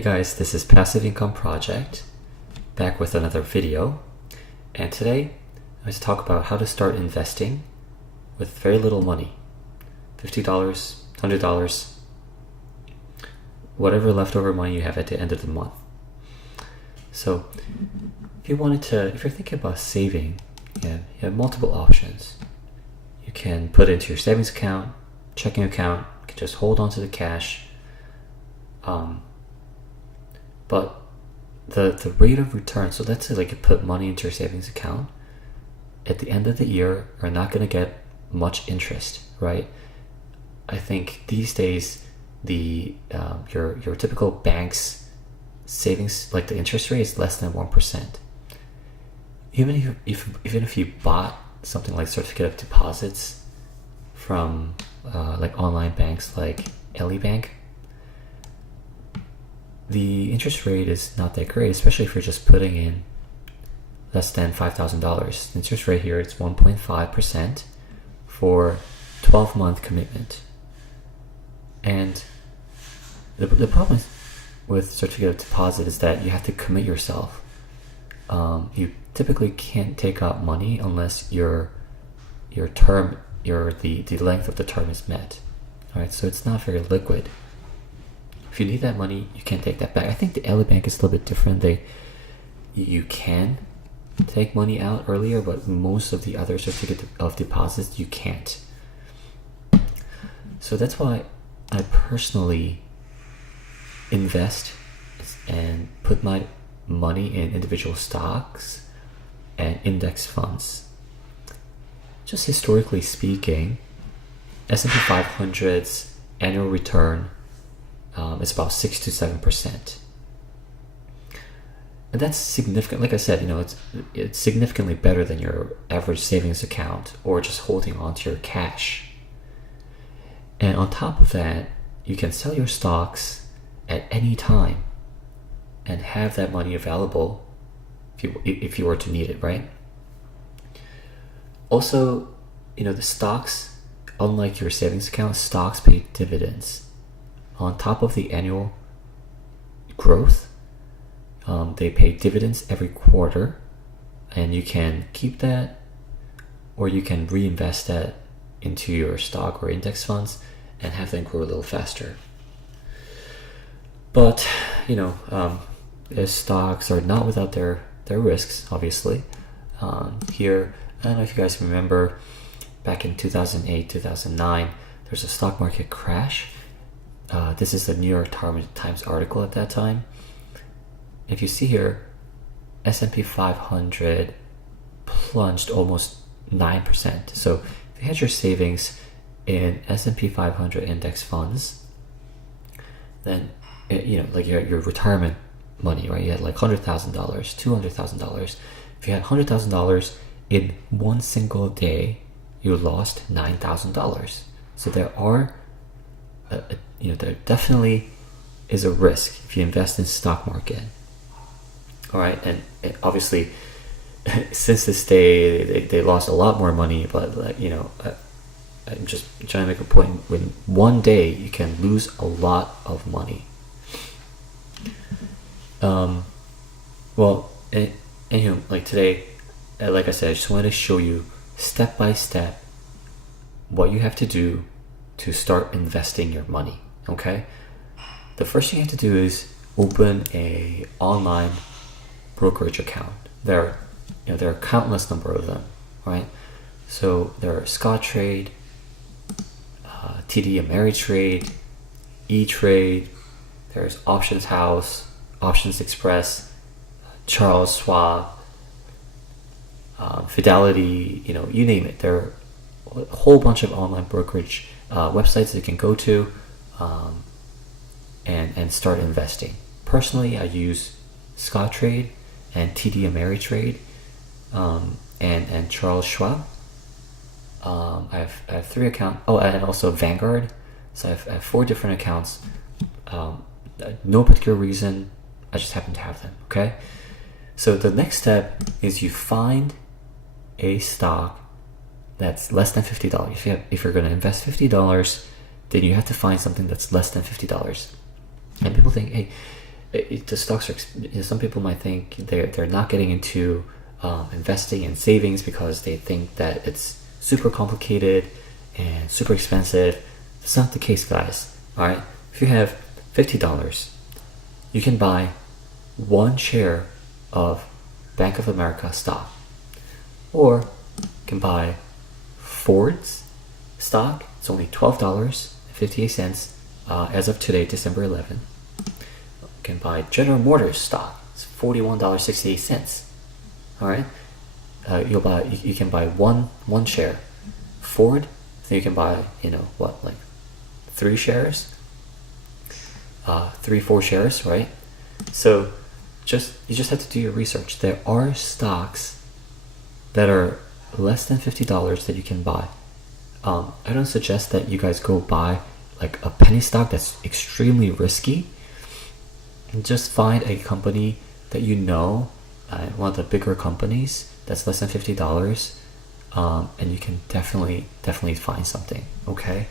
Hey guys, this is Passive Income Project, back with another video, and today I'm going to talk about how to start investing with very little money. $50, $100, whatever leftover money you have at the end of the month. So if you're thinking about saving, you have multiple options. You can put it into your savings account, checking account, you can just hold on to the cash. But the rate of return, so let's say like you put money into your savings account, at the end of the year are not going to get much interest, right? I think these days your typical bank's savings, like the interest rate is less than 1%. Even if you bought something like certificate of deposits from like online banks like Ellie Bank, the interest rate is not that great, especially if you're just putting in less than $5,000. The interest rate here is 1.5% for 12-month commitment. And the problem with certificate of deposit is that you have to commit yourself. You typically can't take out money unless the length of the term is met. All right, so it's not very liquid. If you need that money, you can't take that back. I think the Ellie Bank is a little bit different. You can take money out earlier, but most of the other certificate of deposits you can't. So that's why I personally invest and put my money in individual stocks and index funds. Just historically speaking, S&P 500's annual return is about 6 to 7%. And that's significant. Like I said, it's significantly better than your average savings account or just holding on to your cash. And on top of that, you can sell your stocks at any time and have that money available if you were to need it, right? Also, the stocks, unlike your savings account, stocks pay dividends. On top of the annual growth, they pay dividends every quarter, and you can keep that or you can reinvest that into your stock or index funds and have them grow a little faster. But the stocks are not without their risks, obviously. Here, I don't know if you guys remember, back in 2008, 2009, there's a stock market crash. This is the New York Times article at that time. If you see here, S&P 500 plunged almost 9%. So if you had your savings in S&P 500 index funds, then like your retirement money, right? You had like $100,000, $200,000. If you had $100,000 in one single day, you lost $9,000. So there definitely is a risk if you invest in the stock market. All right, and obviously, since this day, they lost a lot more money. But I'm just trying to make a point. When one day you can lose a lot of money. Like today, like I said, I just wanted to show you step by step what you have to do to start investing your money. Okay, the first thing you have to do is open a online brokerage account. There are countless number of them, right? So there are Scottrade, TD Ameritrade, E-Trade. There's Options House, Options Express, Charles Schwab, Fidelity. You name it. There are a whole bunch of online brokerage websites that you can go to and start investing. Personally, I use Scottrade and TD Ameritrade and Charles Schwab. I have 3 accounts. Oh, and also Vanguard. So I have 4 different accounts. No particular reason. I just happen to have them. Okay. So the next step is you find a stock that's less than $50. If you're going to invest $50, then you have to find something that's less than $50. And people think, hey, the stocks are, some people might think they're not getting into investing and savings because they think that it's super complicated and super expensive. That's not the case, guys. All right, if you have $50, you can buy one share of Bank of America stock, or you can buy Ford's stock. It's only $12.58 as of today, December 11th. You can buy General Motors stock. It's $41.68. All right, you can buy one share. Ford, so you can buy, like 3 shares, 3-4 shares, right? So you just have to do your research. There are stocks that are less than $50 that you can buy. I don't suggest that you guys go buy like a penny stock that's extremely risky. And just find a company that one of the bigger companies that's less than $50, and you can definitely find something. Okay,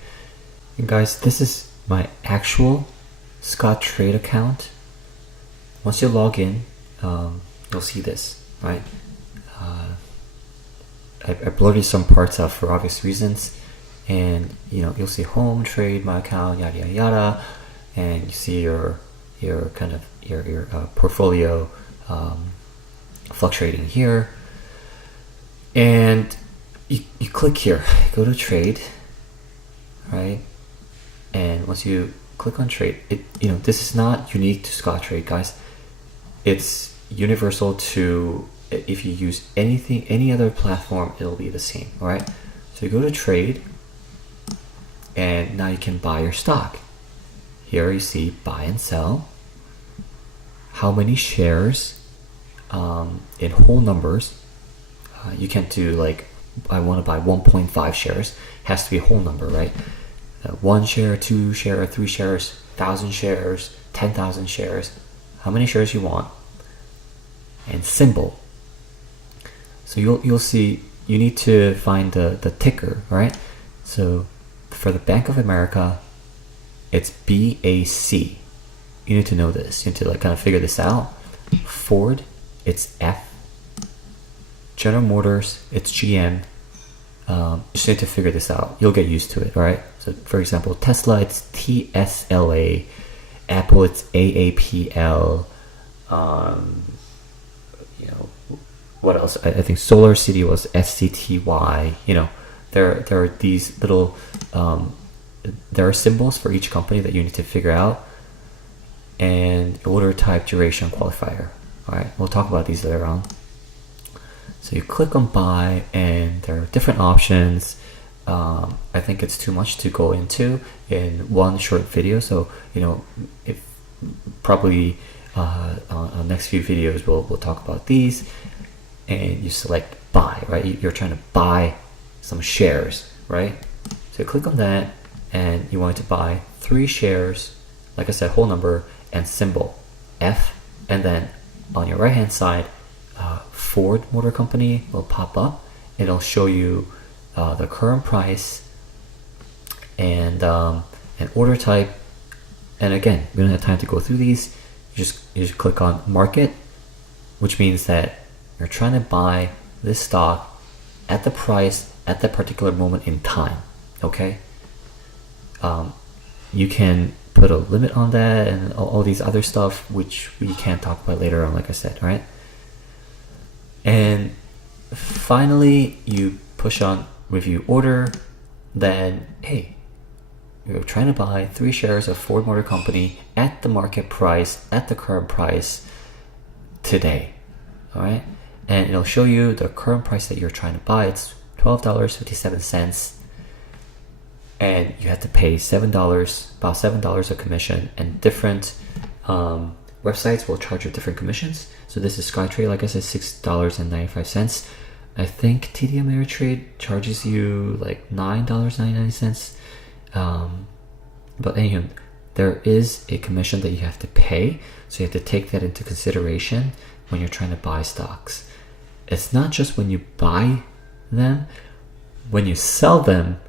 and guys, this is my actual Scottrade account. Once you log in, you'll see this, right? I blurred some parts out for obvious reasons, and you'll see home, trade, my account, yada yada yada, and you see your kind of your portfolio fluctuating here, and you click here, go to trade, right? And once you click on trade, this is not unique to Scottrade, guys. It's universal to, if you use any other platform, it'll be the same. All right, so you go to trade, and now you can buy your stock. Here you see buy and sell, how many shares in whole numbers. You can't do like, I want to buy 1.5 shares. It has to be a whole number, right? 1 share, 2 share, 3 shares, 1,000 shares, 10,000 shares, how many shares you want, and symbol. So you'll see, you need to find the ticker, right? So for the Bank of America, it's BAC. You need to know this. You need to kind of figure this out. Ford, it's F. General Motors, it's GM. You just need to figure this out. You'll get used to it, all right? So for example, Tesla, it's TSLA. Apple, it's AAPL. What else? I think Solar City was SCTY. There are these little, there are symbols for each company that you need to figure out, and order type, duration, qualifier. All right, we'll talk about these later on. So you click on buy, and there are different options. I think it's too much to go into in one short video. So if probably on next few videos we'll talk about these. And you select buy, right? You're trying to buy some shares, right? So you click on that, and you want to buy 3 shares, like I said, whole number and symbol F, and then on your right hand side, Ford Motor Company will pop up. It'll show you the current price and order type. And again, we don't have time to go through these. You just click on market, which means that you're trying to buy this stock at the price at that particular moment in time. Okay. You can put a limit on that and all these other stuff, which we can talk about later on, like I said, right? And finally, you push on review order. Then, hey, you're trying to buy 3 shares of Ford Motor Company at the market price, at the current price today. All right. And it'll show you the current price that you're trying to buy. It's $12.57. And you have to pay about $7 of commission, and different websites will charge you different commissions. So this is Scottrade, like I said, $6.95. I think TD Ameritrade charges you like $9.99. But anyhow, there is a commission that you have to pay, so you have to take that into consideration when you're trying to buy stocks. It's not just when you buy them, when you sell them,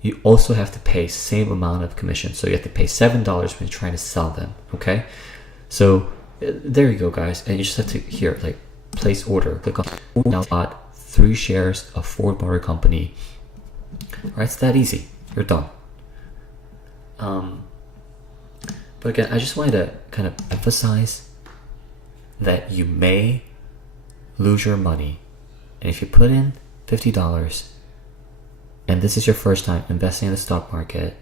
you also have to pay same amount of commission. So you have to pay $7 when you're trying to sell them. Okay, so There you go, guys. And you just have to here, like, place order. Click on now bought 3 shares of Ford Motor Company. All right, it's that easy. You're done. But again, I just wanted to kind of emphasize that you may lose your money, and if you put in $50 and this is your first time investing in the stock market,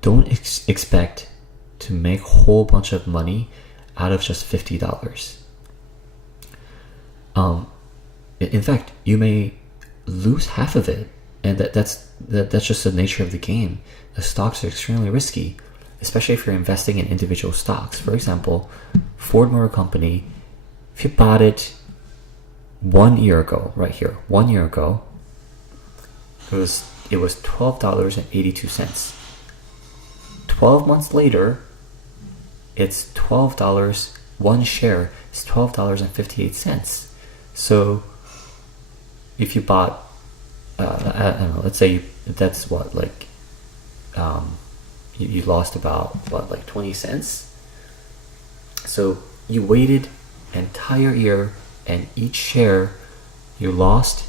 don't expect to make a whole bunch of money out of just $50. In fact, you may lose half of it, and that's just the nature of the game. The stocks are extremely risky, especially if you're investing in individual stocks. For example, Ford Motor Company, if you bought it 1 year ago, right here, 1 year ago, it was $12.82. 12 months later, it's $12. One share is $12.58. So if you bought, I don't know, let's say that's what, like, you lost about what, like 20 cents. So you waited an entire year, and each share you lost.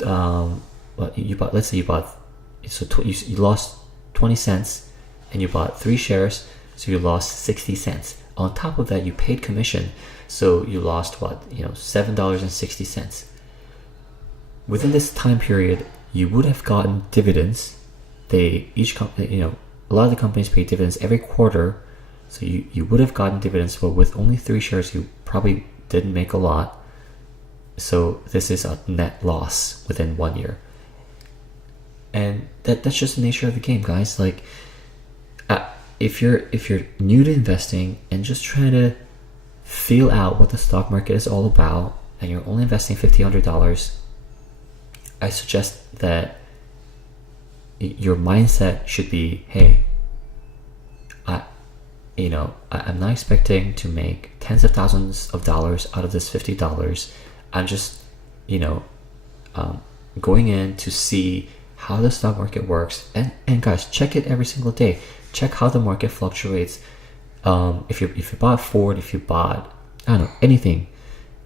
You bought. Let's say you bought. So you lost 20 cents, and you bought 3 shares. So you lost 60 cents. On top of that, you paid commission. So you lost what, $7.60. Within this time period, you would have gotten dividends. Each company, a lot of the companies pay dividends every quarter. So you would have gotten dividends, but with only 3 shares, you probably didn't make a lot. So this is a net loss within 1 year. And that's just the nature of the game, guys. Like, if you're new to investing and just trying to feel out what the stock market is all about, and you're only investing $100, I suggest that your mindset should be, hey, I'm not expecting to make tens of thousands of dollars out of this $50. I'm just, going in to see how the stock market works. And guys, check it every single day. Check how the market fluctuates. If you bought Ford, if you bought, I don't know, anything,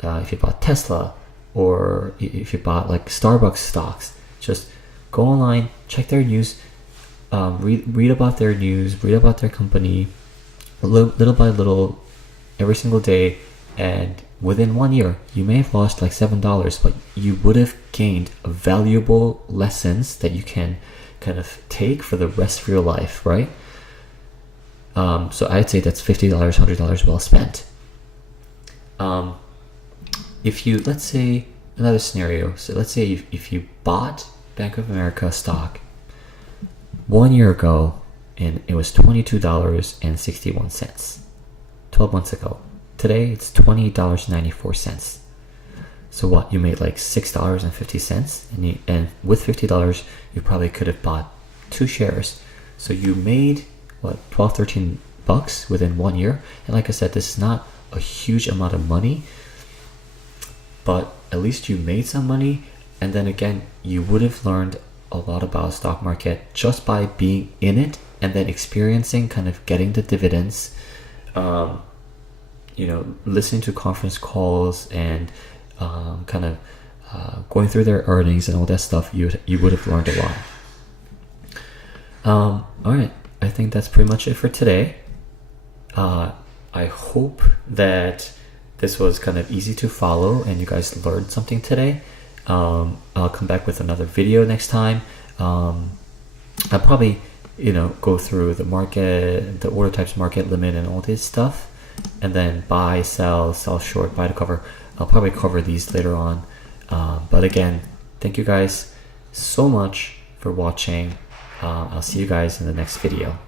if you bought Tesla, or if you bought like Starbucks stocks, just go online, check their news, read about their news, read about their company, little by little, every single day, and within 1 year, you may have lost like $7, but you would have gained valuable lessons that you can kind of take for the rest of your life, right? So I'd say that's $50, $100 well spent. If you, let's say, another scenario, so let's say if you bought Bank of America stock 1 year ago, and it was $22.61, 12 months ago. Today, it's $20.94. So what, you made like $6.50, and with $50, you probably could have bought 2 shares. So you made, what, 12, 13 bucks within 1 year. And like I said, this is not a huge amount of money, but at least you made some money. And then again, you would have learned a lot about the stock market just by being in it, and then experiencing, kind of getting the dividends, listening to conference calls, and kind of going through their earnings and all that stuff. You would have learned a lot. All right, I think that's pretty much it for today. I hope that this was kind of easy to follow and you guys learned something today. I'll come back with another video next time. I'll probably go through the market, the order types, market limit, and all this stuff, and then buy, sell short, buy to cover. I'll probably cover these later on. But again, thank you guys so much for watching. I'll see you guys in the next video.